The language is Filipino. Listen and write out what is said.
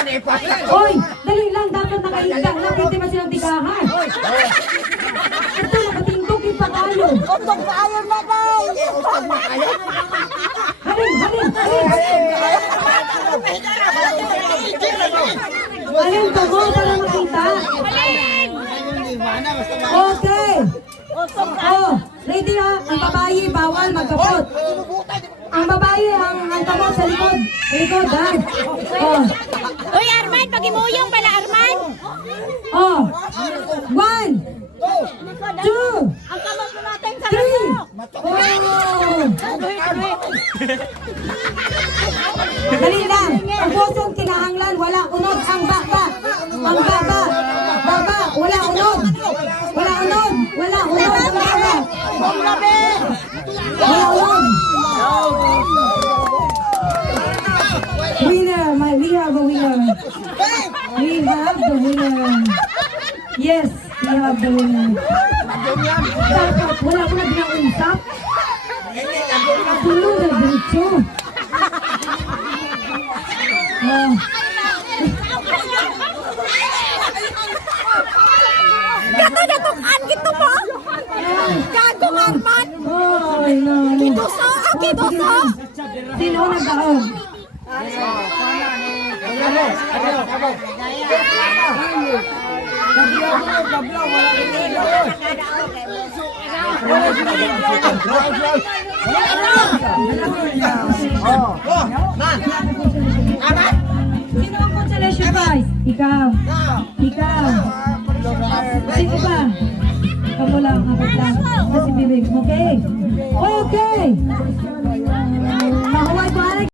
Hoy, dali lang, dapat nakahiga lang, hindi ba silang tigahan? Ito, nakatingkog yung pakayo. Utog pa ayaw na daw. Halin, halin, halin. Halin, tago para makita. Okay. Oh, ready ha? Ang babae, bawal magkapot. Ang babae, ang kamot sa likod. Likod ha? Oh. Uy, Arman, pag-imuyong pala, Arman. Oh. 1, 2, Ang kamot mo natin sa 3. lalo. Oh. Dali lang. Ang pusong kinahanglan, wala unod. Ang baba. Ang baba. Baba, wala unod. Wala unod. Wala unod. Ang baba. Wala unod. Winner, we have a winner. We have the winner. Yes, we have the winner. Dapat, wala ko na binausap. Tulong na dito. Oh. Gato na tukan, gito mo. Gago, Arman. Ay, no. Kiduso, ang kiduso. Sino nagkaon? Sino ang consolation prize? Ikaw. Ikaw. Sino ba? Kamu lang, kapit lang. Kasi bibig. Okay. Okay.